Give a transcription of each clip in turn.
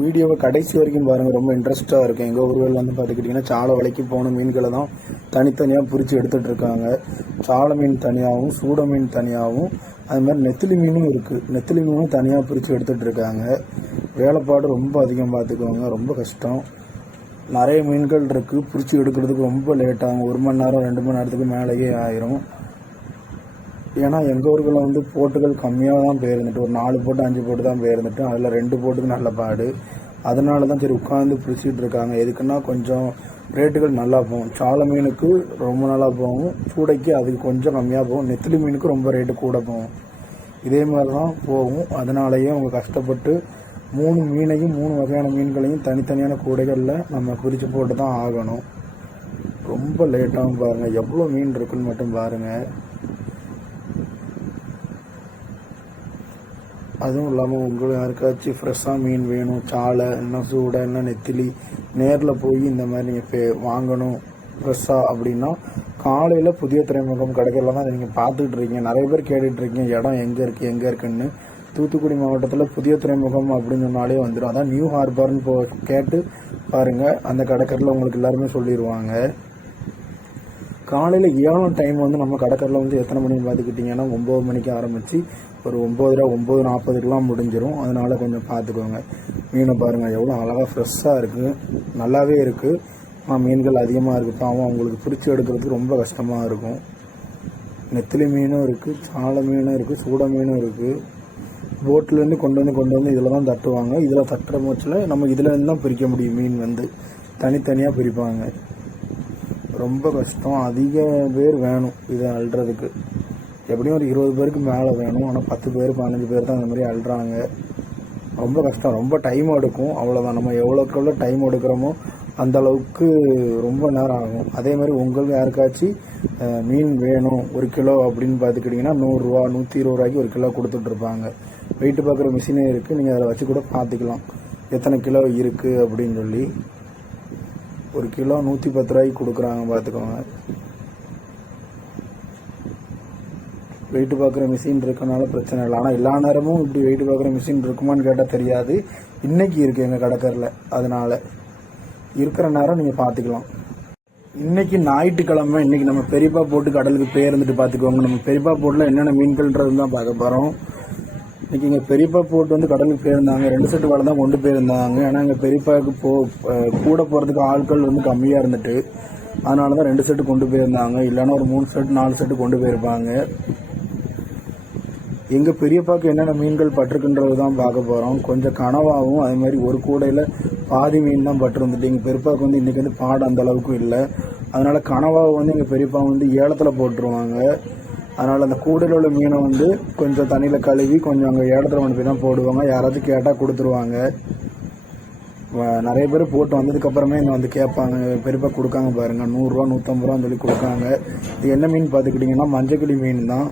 வீடியோவை கடைசி வரைக்கும் பாருங்கள், ரொம்ப இன்ட்ரெஸ்ட்டாக இருக்கும். எங்கள் ஊர்கள் வந்து பார்த்துக்கிட்டிங்கன்னா சாலை வலைக்கு போன மீன்களை தான் தனித்தனியாக பிரித்து எடுத்துகிட்டு இருக்காங்க. சாலை மீன் தனியாகவும் சூட மீன் தனியாகவும் அது மாதிரி நெத்திலி மீனும் இருக்குது. நெத்திலி மீனும் தனியாக பிரித்து எடுத்துகிட்டு இருக்காங்க. வேலைப்பாடு ரொம்ப அதிகம், பார்த்துக்குவாங்க, ரொம்ப கஷ்டம். நிறைய மீன்கள் இருக்குது, பிரித்து எடுக்கிறதுக்கு ரொம்ப லேட் ஆகும். 1 மணி நேரம் 2 மணி நேரத்துக்கு மேலேயே ஆயிரும். ஏன்னா எங்கள் ஊர்களில் வந்து போட்டுகள் கம்மியாக தான் போயிருந்துட்டு, ஒரு 4 போட்டு 5 போட்டு தான் போயிருந்துட்டு, அதில் 2 போட்டுக்கு நல்ல பாடு. அதனால தான் சரி உட்காந்து பிடிச்சிட்டு இருக்காங்க. எதுக்குன்னா கொஞ்சம் ரேட்டுகள் நல்லா போகும். சாலை மீனுக்கு ரொம்ப நல்லா போகும், சூடைக்கு அதுக்கு கொஞ்சம் கம்மியாக போகும். நெத்திலி மீனுக்கு ரொம்ப ரேட்டு கூட போகும். இதே மாதிரி தான் போகும். அதனாலேயே அவங்க கஷ்டப்பட்டு 3 மீனையும் 3 வகையான மீன்களையும் தனித்தனியான கூடைகளில் நம்ம பிரித்து போட்டு தான் ஆகணும். ரொம்ப லேட்டாகவும் பாருங்கள், எவ்வளோ மீன் இருக்குன்னு மட்டும் பாருங்கள். அதுவும் இல்லாமல் உங்களுக்கு யாருக்காச்சும் ஃப்ரெஷ்ஷாக மீன் வேணும், சாலை என்ன சூடை என்ன நெத்திலி, நேரில் போய் இந்த மாதிரி நீங்கள் வாங்கணும் ஃப்ரெஷ்ஷாக அப்படின்னா காலையில் புதிய துறைமுகம் கடைகளில் தான் நீங்கள் பார்த்துக்கிட்டு இருக்கீங்க. நிறைய பேர் கேட்டுட்ருக்கீங்க இடம் எங்கே இருக்குன்னு. தூத்துக்குடி மாவட்டத்தில் புதிய துறைமுகம் அப்படின்னு சொன்னாலே வந்துடும். அதான் நியூ ஹார்பர்னு கேட்டு பாருங்கள், அந்த கடற்கரையில் உங்களுக்கு எல்லாருமே சொல்லிடுவாங்க. காலையில் ஏழாம் டைம் வந்து நம்ம கடற்கரையில் வந்து எத்தனை மணின்னு பார்த்துக்கிட்டிங்கன்னா 9 மணிக்கு ஆரம்பித்து ஒரு 9:40 முடிஞ்சிடும். அதனால் கொஞ்சம் பார்த்துக்கோங்க. மீனை பாருங்கள் எவ்வளோ அழகாக ஃப்ரெஷ்ஷாக இருக்குது, நல்லாவே இருக்குது. மீன்கள் அதிகமாக இருக்குது. பாவம் அவங்களுக்கு பிரித்து எடுக்கிறதுக்கு ரொம்ப கஷ்டமாக இருக்கும். நெத்திலி மீனும் இருக்குது, சாலை மீனும் இருக்குது, சூட மீனும் இருக்குது. போட்டிலேருந்து கொண்டு வந்து இதில் தான் தட்டுவாங்க. இதில் தட்டுற மூச்சில் நம்ம இதில் தான் பிரிக்க முடியும். மீன் வந்து தனித்தனியாக பிரிப்பாங்க. ரொம்ப கஷ்டம். அதிக பேர் வேணும் இதை அள்ளுறதுக்கு. எப்படியும் ஒரு 20 பேருக்கு மேலே வேணும். ஆனால் 10 பேர் 15 பேர் தான் அந்த மாதிரி அள்ளுறாங்க. ரொம்ப கஷ்டம், ரொம்ப டைம் எடுக்கும். அவ்வளோதான். நம்ம எவ்வளோக்கு எவ்வளோ டைம் எடுக்கிறோமோ அந்த அளவுக்கு ரொம்ப நேரம் ஆகும். அதே மாதிரி உங்களுக்கு யாருக்காச்சும் மீன் வேணும் 1 கிலோ அப்படின்னு பார்த்துக்கிட்டிங்கன்னா 100 ரூபா 120 ரூபாய்க்கு 1 கிலோ கொடுத்துட்ருப்பாங்க. வெயிட்டு பார்க்குற மிஷினே இருக்குது. நீங்கள் அதில் வச்சு கூட பார்த்துக்கலாம் எத்தனை கிலோ இருக்குது அப்படின்னு சொல்லி. 1 கிலோ 110 ரூபாய்க்கு கொடுக்குறாங்க, பார்த்துக்கோங்க. வெயிட்டு பார்க்குற மிஷின் இருக்கனால பிரச்சனை இல்லை. ஆனால் எல்லா நேரமும் இப்படி வெயிட்டு பார்க்குற மிஷின் இருக்குமான்னு கேட்டால் தெரியாது. இன்றைக்கி இருக்குது எங்கள் கடற்கரையில். அதனால் இருக்கிற நேரம் நீங்கள் பார்த்துக்கலாம். இன்றைக்கி ஞாயிற்றுக்கிழமை. இன்றைக்கி நம்ம பெரியப்பா போட்டு கடலுக்கு போயிருந்துட்டு பார்த்துக்கோங்க. நம்ம பெரியப்பா போட்டில் என்னென்ன மீன்கள்ன்றது தான் பார்க்க போகிறோம். இன்றைக்கி எங்கள் பெரியப்பா போட்டு வந்து கடலுக்கு போயிருந்தாங்க. 2 செட்டு வலை தான் கொண்டு போயிருந்தாங்க. ஏன்னா எங்கள் பெரியப்பாவுக்கு கூட போகிறதுக்கு ஆட்கள் வந்து கம்மியாக இருந்துட்டு அதனால தான் 2 செட்டு கொண்டு போயிருந்தாங்க. இல்லைன்னா ஒரு 3 செட்டு 4 செட்டு கொண்டு போயிருப்பாங்க. எங்கள் பெரியப்பாவுக்கு என்னென்ன மீன்கள் பட்டிருக்குன்றது தான் பார்க்க போகிறோம். கொஞ்சம் கனவாகவும் அதே மாதிரி ஒரு கூடையில் பாதி மீன் தான் பட்டிருந்துட்டு. எங்கள் பெரியப்பாவுக்கு வந்து இன்றைக்கி வந்து பாடு அந்த அளவுக்கு இல்லை. அதனால் கனவாவை வந்து எங்கள் பெரியப்பா வந்து ஏலத்தில் போட்டுருவாங்க. அதனால் அந்த கூடையில் உள்ள மீனை வந்து கொஞ்சம் தண்ணியில் கழுவி கொஞ்சம் அங்கே ஏலத்தில் கொண்டு போய் தான் போடுவாங்க. யாராச்சும் கேட்டால் கொடுத்துருவாங்க. நிறைய பேர் போட்டு வந்ததுக்கப்புறமே இங்கே வந்து கேட்பாங்க. பெரியப்பா கொடுக்காங்க பாருங்கள், 100 ரூபா 150 ரூபான்னு சொல்லி கொடுக்காங்க. இது என்ன மீன் பார்த்துக்கிட்டிங்கன்னா மஞ்சக்கிளி மீன் தான்.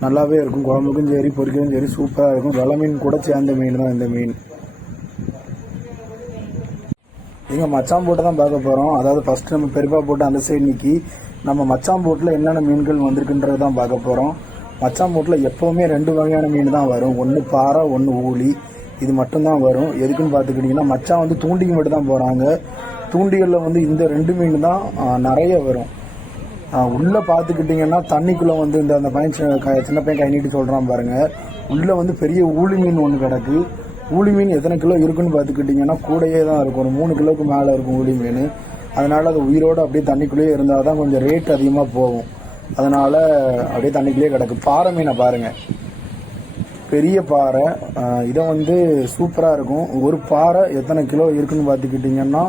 நல்லாவே இருக்கும், குழம்புக்கும் சரி பொரிக்கிறதும் சரி சூப்பராக இருக்கும். வெலை மீன் கூட சேர்ந்த மீன் தான் இந்த மீன். எங்கள் மச்சான் போட்டை தான் பார்க்க போகிறோம். அதாவது ஃபஸ்ட்டு நம்ம பெரியப்பா போட்டு அந்த சைடு நிற்கி நம்ம மச்சான் போட்டில் என்னென்ன மீன்கள் வந்திருக்குன்றது தான் பார்க்க போகிறோம். மச்சான் போட்டில் எப்போவுமே 2 வகையான மீன் தான் வரும். ஒன்று பாறை, ஒன்று ஊளி. இது மட்டும்தான் வரும். எதுக்குன்னு பார்த்துக்கிட்டிங்கன்னா மச்சான் வந்து தூண்டிக்கு மட்டும் தான் போகிறாங்க. தூண்டிகளில் வந்து இந்த 2 மீன் தான் நிறைய வரும். உள்ளே பார்த்துக்கிட்டிங்கன்னா தண்ணிக்குள்ளே வந்து அந்த பையன் சின்ன பையன் கை நீட்டி சொல்கிறான் பாருங்கள். உள்ளே வந்து பெரிய ஊளி மீன் ஒன்று கிடக்கு. ஊளி மீன் எத்தனை கிலோ இருக்குன்னு பார்த்துக்கிட்டிங்கன்னா கூடையே தான் இருக்கும். ஒரு 3 கிலோவுக்கு மேலே இருக்கும் ஊளி மீன். அதனால் அது உயிரோடு அப்படியே தண்ணிக்குள்ளேயே இருந்தால் தான் கொஞ்சம் ரேட் அதிகமாக போகும். அதனால் அப்படியே தண்ணிக்குள்ளேயே கிடக்கு. பாறை மீனை பாருங்கள், பெரிய பாறை. இதை வந்து சூப்பராக இருக்கும். ஒரு பாறை எத்தனை கிலோ இருக்குன்னு பார்த்துக்கிட்டிங்கன்னா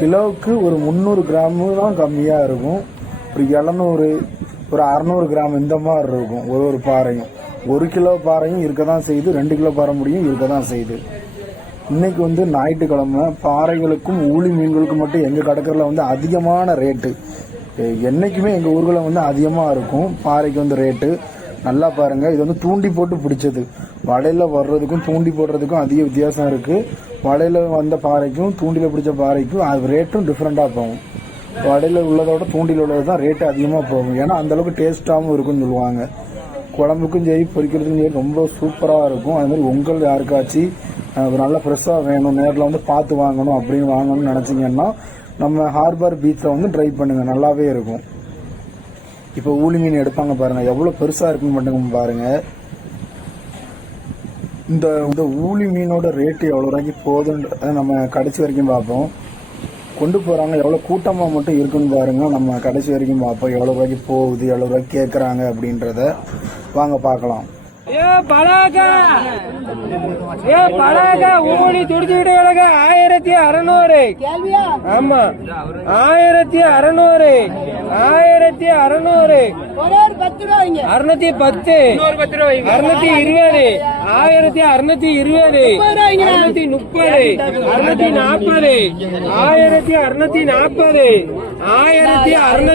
கிலோவுக்கு ஒரு 300 கிராமு தான் கம்மியாக இருக்கும். ஒரு 700 ஒரு 600 கிராம் இந்த மாதிரி இருக்கும் ஒரு பாறையும். 1 கிலோ பாறையும் இருக்க தான் செய்யுது, 2 கிலோ பாறை முடியும் இருக்க தான் செய்யுது. இன்றைக்கி வந்து ஞாயிற்றுக்கிழமை. பாறைகளுக்கும் ஊளி மீன்களுக்கும் மட்டும் எங்கள் கடற்கரையில் வந்து அதிகமான ரேட்டு. என்றைக்குமே எங்கள் ஊர்களில் வந்து அதிகமாக இருக்கும் பாறைக்கு வந்து ரேட்டு. நல்லா பாருங்கள், இது வந்து தூண்டி போட்டு பிடிச்சது. வலையில் வர்றதுக்கும் தூண்டி போடுறதுக்கும் அதிக வித்தியாசம் இருக்குது. வலையில் வந்த பாறைக்கும் தூண்டியில் பிடிச்ச பாறைக்கும் அது ரேட்டும் டிஃப்ரெண்ட்டாக போகும். வடையில் உள்ளதோட தூண்டில் உள்ளது தான் ரேட்டு அதிகமாக போகும். ஏன்னா அந்தளவுக்கு டேஸ்ட்டாகவும் இருக்குன்னு சொல்லுவாங்க. குழம்புக்கும் சரி பொரிக்கிறதுக்கும் சரி ரொம்ப சூப்பராக இருக்கும். அது மாதிரி உங்கள் யாருக்காச்சும் ஊழி துடிச்சுக்கிட்டு கிடக்க 1600. ஆமா 1600 610 610 1620 1620 1630 640 640 1640 1640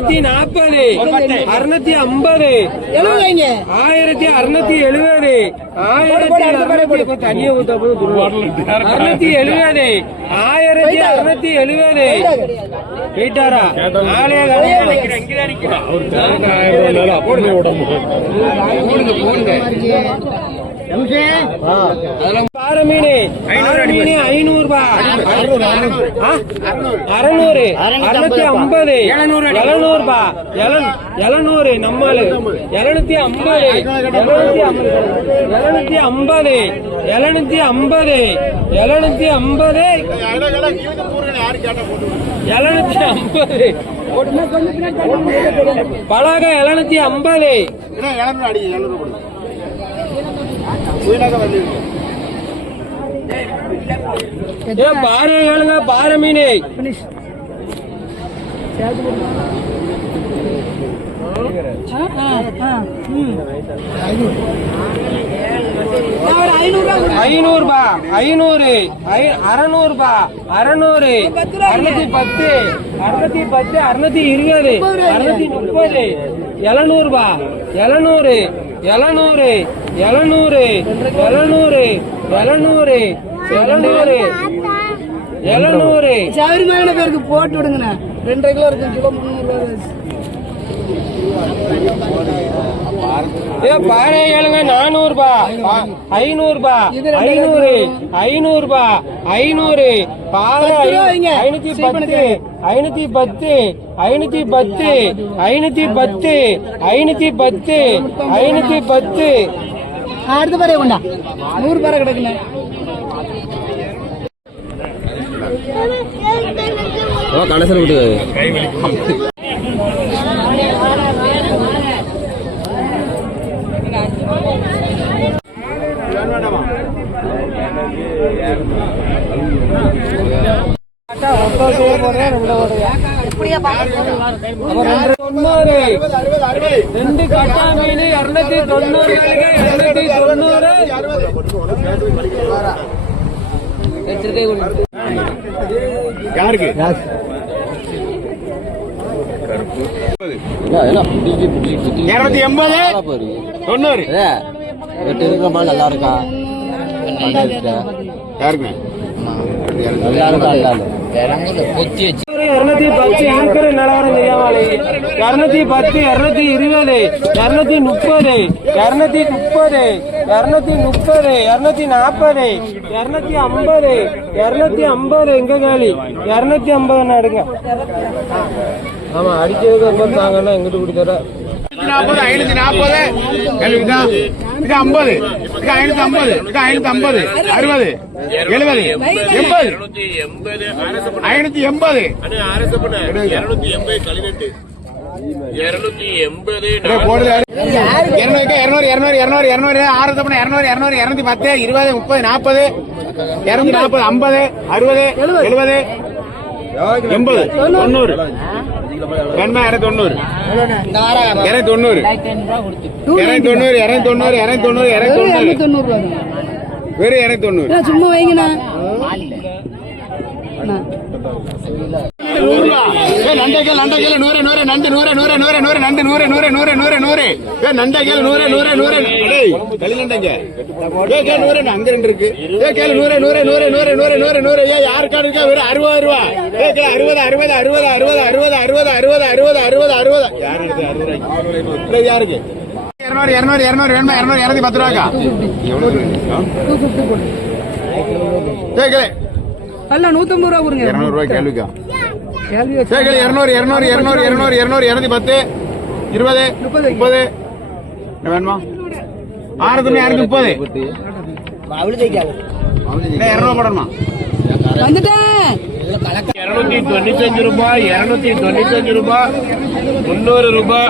650 1670 தனியா ஊத்த போது 670 1670 வீட்டாரா ஆளையா பாரமீன் 500 ரூபாய் 600 650 700 ரூபாய் 700 நம்மளு 750 750 பழக 750 பாரு கேளுங்க, பாரு மீன் ஐநூறு ரூபாய் 500 600 ரூபாய் 600 610 610 620 630 700 ரூபாய் 700 700 700 700 700 700 700 சவரிமான பேருக்கு போட்டு விடுங்கண்ணா. 2 கிலோ இருக்கு, கிலோ 300 பாரு கேளுங்க 400 ரூபாய் 500 ரூபாய் 500 500 ரூபாய் 500 பாரு 510 510 510 510 510 510 அடுத்த பாரு கொண்டா 100 பாரு கிடக்குண்ணே. கடைசியில் விட்டு ரெண்டு கட்டா மீன் 290 யாருக்கு 280 90 நல்லா இருக்கா யாருக்கு நல்லா இருக்கா 210 இருக்கிற நிலவரம் செய்யாமலே 210 220 230 230 230 240 250 250 எங்க காலி 250 எடுங்க. ஆமா அடிச்சதுக்கு ரொம்ப தாங்கன்னா எங்கிட்ட குடித்தர 540 இது 50 இது 550 இது 550 60 70 80 580 சும்மா வைங்கண்ணா. நண்டைகள் 100 நண்டு 100 நண்டு 100 நண்டைகள் 100 நண்டைங்க அங்க 2 இருக்கு. கேளு 100 யாருக்கான இருக்கா? வெறும் 60 ரூபா. 60 யாருக்கு 200 வேணுமா? 210 ரூபாக்கா? கேளு அல்ல 150 ரூபா கொடுங்க. 200 ரூபாய் கேள்விக்கா. கேள்வி கேளு 200 200 200 200 200 210 20 30 என்ன வேணுமா? 630 200 போடணுமா? வந்துட்டேன். 295 ரூபாய் 295 ரூபாய் 300 ரூபாய்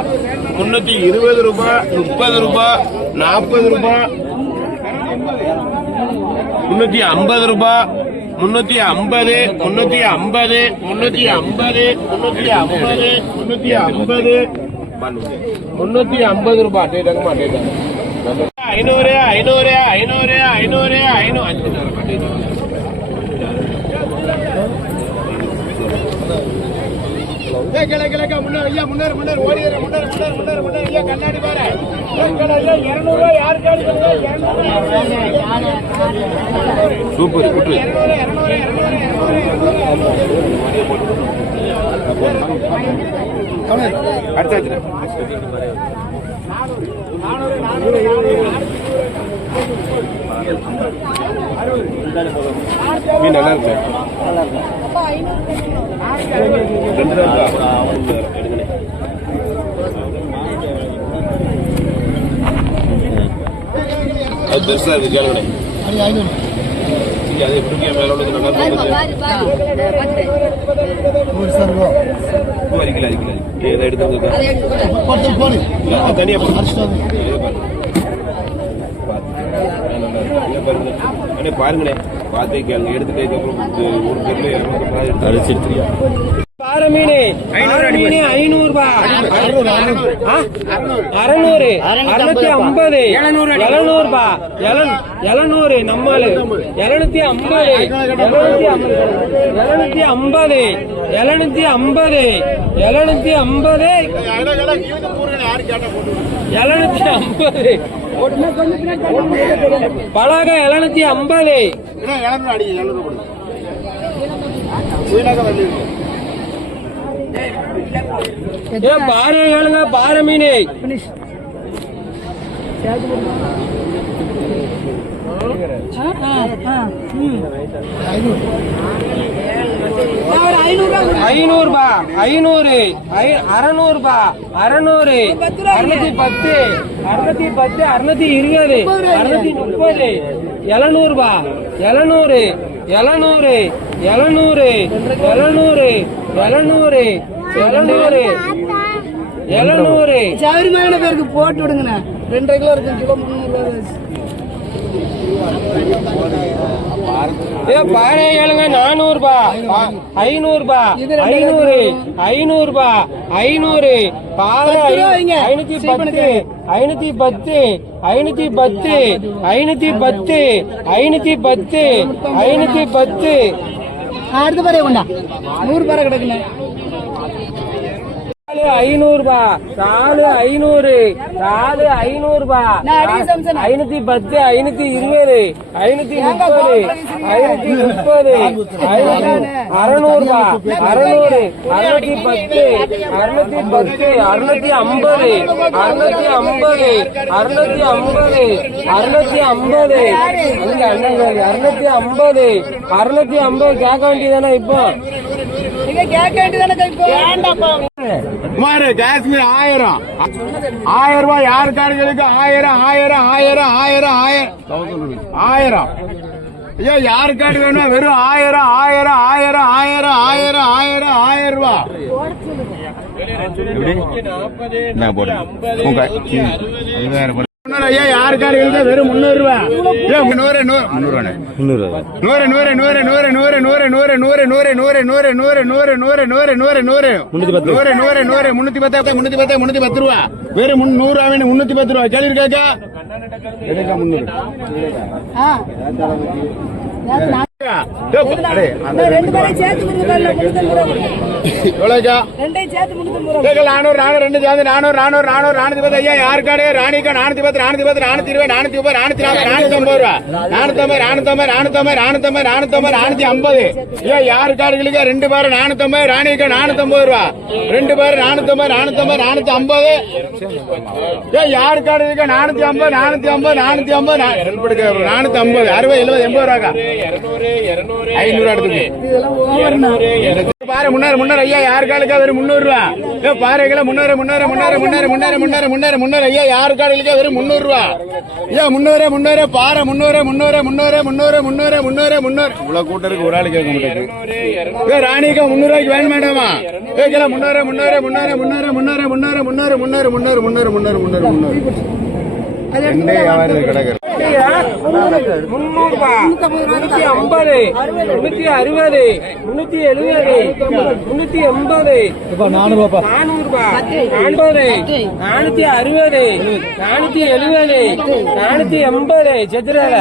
320 ரூபாய் 30 ரூபாய் 40 ரூபாய் 350 ரூபாய் 350 350 350 350 350 ரூபாய் 500 500 500 500 500 கிழக்கா முன்னேறு ஐயா முன்னேறு முன்னேறு ஓடிடுற முன்னேறு முன்னேறு முன்னேறு முன்னேறு ஐயா கண்ணாடி பாரு 200 ரூபாய் யாருக்கு சூப்பர் குட்டு அடுத்த மீன் நல்லா இருக்கு அது பெருசா இருக்கு கேளுங்க அது எப்படி மேல உள்ளது நல்லா எடுத்து தனியா பாருங்களேன் பார்த்து அங்க எடுத்துட்டு பாறை மீன் 500 ரூபாய் 600 650 700 ரூபாய் 700 நம்மளு 750 பழக 750 பாறை கேளுங்க பாறை மீன் ஐநூறு ரூபாய் 500 600 ரூபாய் 600 610 610 620 630 700 ரூபாய் 700 700 700 700 700 700 சௌரியமான பேருக்கு போட்டு விடுங்கண்ணா. 2 கிலோ இருக்கு கிலோ 300 பாறை கேளுங்க 400 ரூபாய் 500 ரூபாய் 500 500 ரூபாய் 500 பாறை 510 510 510 510 510 510 அடுத்த பாரு கொண்டா 100 பாரு கிடக்குண்ணே. 500 ரூபாய் 500 ரூபாய் 510 520 530 530 600 ரூபாய் 600 610 610 650 650 650 650 650 கேட்க வேண்டியதானே இப்போ கேட்க வேண்டியதானே குமார் காஷ்மீர் 1000 ரூபாய் யாருக்காரங்களுக்கு 1000 1000 1000 1000 1000 ஐயா யாருக்காரு வேணும் வெறும் 1000 1000 1000 1000 1000 1000 1000 ரூபாய் என்ன போடு ஐயா யாருக்காரங்களுக்கு வெறும் 300 ரூபாய் 100 ரூபா வெறும் 310 ரூபா கேள்வி கேட்க 300 ரெண்டு பேரும் சேர்த்து கொடுங்க. எவ்வளோக்கா? ரெண்டையும் சேர்த்து 350 400 2 சேர்ந்து 400 410 ஐயா யாருக்காடு ராணிக்கா 410 420 420 430 440 ரூபா 450 ஐயா யாருக்காடுகளுக்கு 2 பேர் 450 ராணிக்கா 450 ரூபா 2 பேர் 450 ஐயா யாருக்காடுகளுக்கு 450 60 70 ரூபாக்கா 500 எடுத்துக்கு பாரு முன்னாரு ஐயா யாருக்காளுக்கா வெறும் 300 ரூபா பாருங்களா முன்னூறு ஐயா யாருக்காளுக்கா வெறும் 300 ரூபா ஐயா 300 பாரு 300 இவ்வளவு கூட்டம் இருக்கு ஒரு ஆளு கேட்க மாட்டேங்குது ராணிக்கா 300 ரூபாய்க்கு வேணும் மேடாமா 300 ரெண்டே வியாபாரம் கிடக்கு 300 350 360 370 400 செத்துறாங்க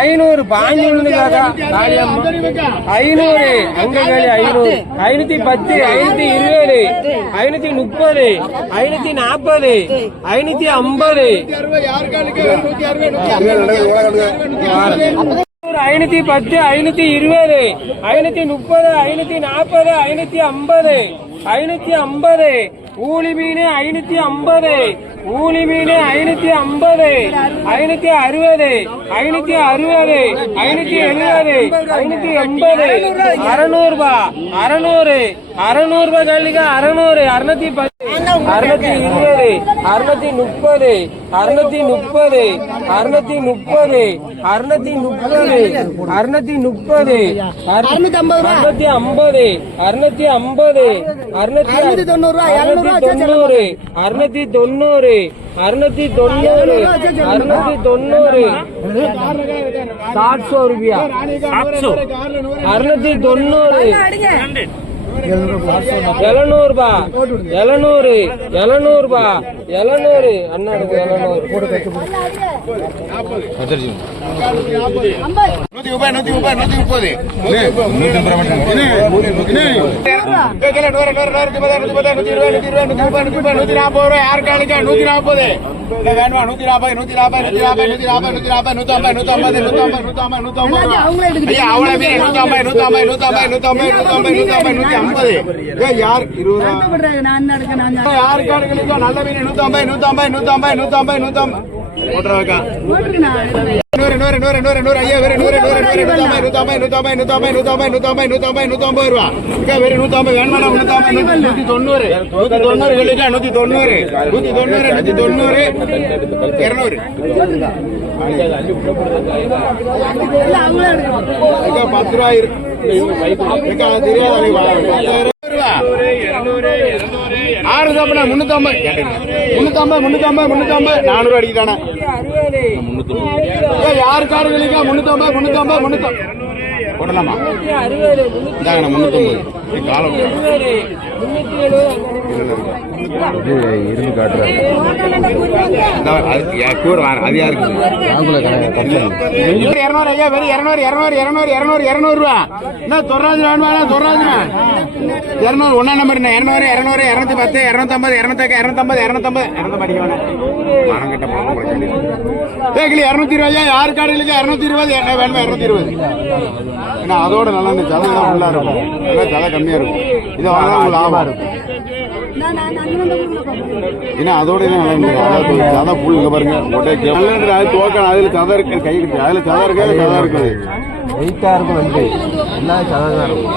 500 பாஞ்சு விழுந்துக்காக்கா 500 அங்க 500 510 520 530 540 550 510 520 530 540 550 ஊளி மீன் 550 ஊளி மீன் 550 560 570 600 ரூபாய் 600 ரூபாய் கல்லிக்கா 600 610 620 630 630 630 630 700 रुपया 690 700 அண்ணா யார் 20 நல்ல மீன் 150 ஐயா வேற 150 ரூபா வேற 150 வேணுமா 190 10 ரூபாய் ஆறு சாப்பிட 350 400 அடிக்கிட்டானே யாரு காருகளுக்கா 350 போடலாமா இந்தாங்க 350 காலம் இருந்து காட்டுறாரு அது யாருக்கு 200 ஐயா வெறும் 200 ரூபா என்ன தொறாது வேணுமா தொறாது 200 ஒன்னா நம்பர் 200 210 250 250 அடிக்க வேணாம் 220 ஐயா யாரு காடுகளுக்கு 220 என்ன வேணுமா 220 ஏன்னா அதோட நல்லா இந்த சதை தான் ஃபுல்லா இருக்கும் சதை கம்மியா இருக்கும் இதை வாங்க உங்களுக்கு லாபம் இருக்கும் ஏன்னா அதோட சதை புல் இங்க பாருங்க அது தோக்கான அதுல சதை இருக்கு கை இருக்கு அதுல சதை இருக்காது சதை இருக்காது வெயிட்டா இருக்கும் எல்லாம் சதை தான் இருக்கும்